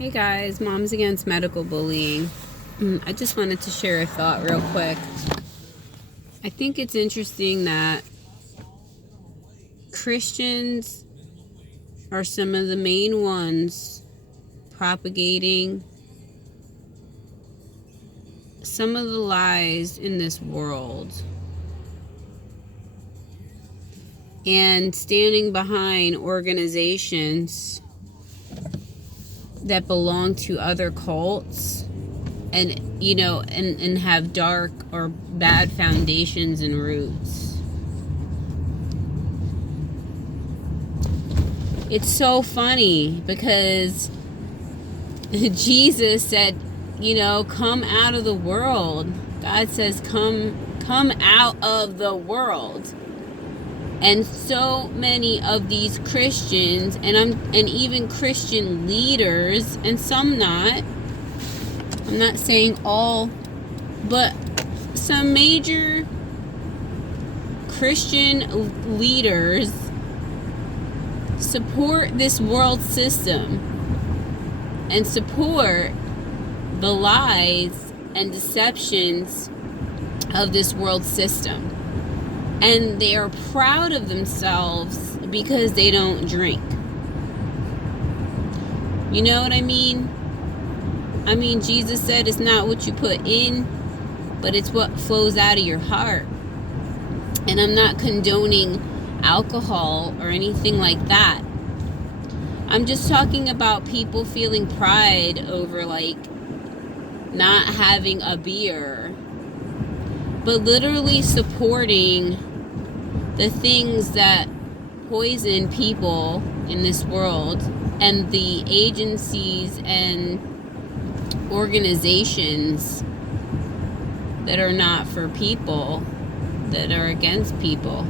Hey guys, Moms Against Medical Bullying. I just wanted to share a thought real quick. I think it's interesting that Christians are some of the main ones propagating some of the lies in this world and standing behind organizations that belong to other cults and and have dark or bad foundations and roots. It's so funny because Jesus said, come out of the world. God says, come out of the world. And so many of these Christians and even Christian leaders, and some not, I'm not saying all, but some major Christian leaders support this world system and support the lies and deceptions of this world system. And they are proud of themselves because they don't drink. You know what I mean? Jesus said it's not what you put in, but it's what flows out of your heart. And I'm not condoning alcohol or anything like that. I'm just talking about people feeling pride over not having a beer, but literally supporting the things that poison people in this world and the agencies and organizations that are not for people, that are against people.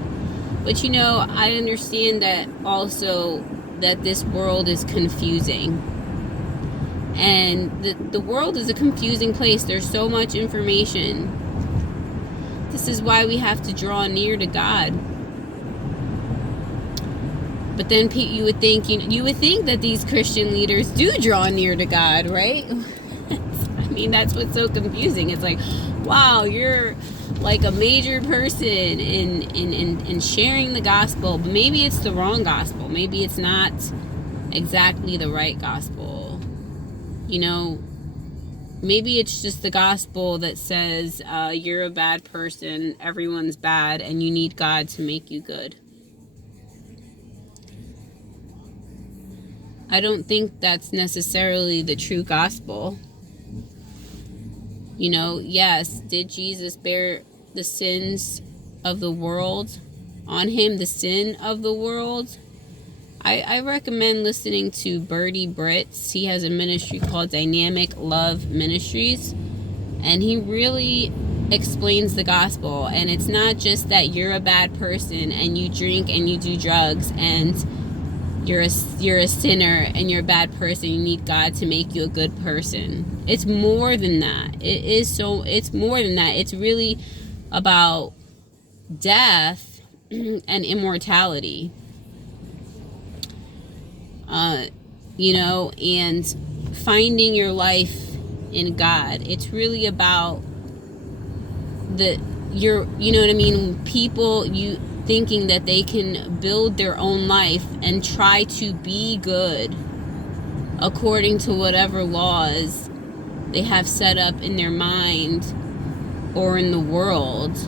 But I understand that also that this world is confusing. And the world is a confusing place. There's so much information. This is why we have to draw near to God. But then you would think that these Christian leaders do draw near to God, right? That's what's so confusing. It's like, wow, you're like a major person in sharing the gospel, but maybe it's the wrong gospel. Maybe it's not exactly the right gospel. Maybe it's just the gospel that says you're a bad person, everyone's bad, and you need God to make you good. I don't think that's necessarily the true gospel. Yes, did Jesus bear the sins of the world on him, the sin of the world? I recommend listening to Bertie Brits. He has a ministry called Dynamic Love Ministries, and he really explains the gospel. And it's not just that you're a bad person and you drink and you do drugs and you're a sinner and you're a bad person. You need God to make you a good person. It's more than that. It's more than that. It's really about death and immortality. And finding your life in God. It's really about people, you thinking that they can build their own life and try to be good according to whatever laws they have set up in their mind or in the world.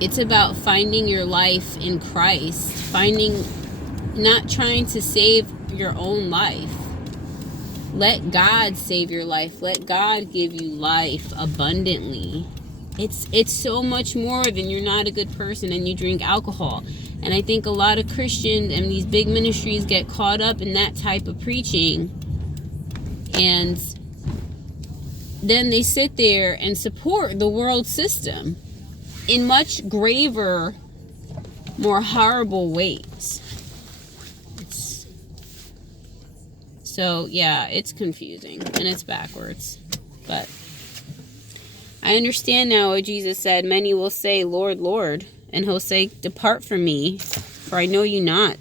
It's about finding your life in Christ, not trying to save your own life. Let God save your life. Let God give you life abundantly. It's so much more than you're not a good person and you drink alcohol. And I think a lot of Christians and these big ministries get caught up in that type of preaching. And then they sit there and support the world system in much graver, more horrible ways. So, yeah, it's confusing and it's backwards. But I understand now what Jesus said. Many will say, Lord, Lord. And he'll say, depart from me, for I know you not.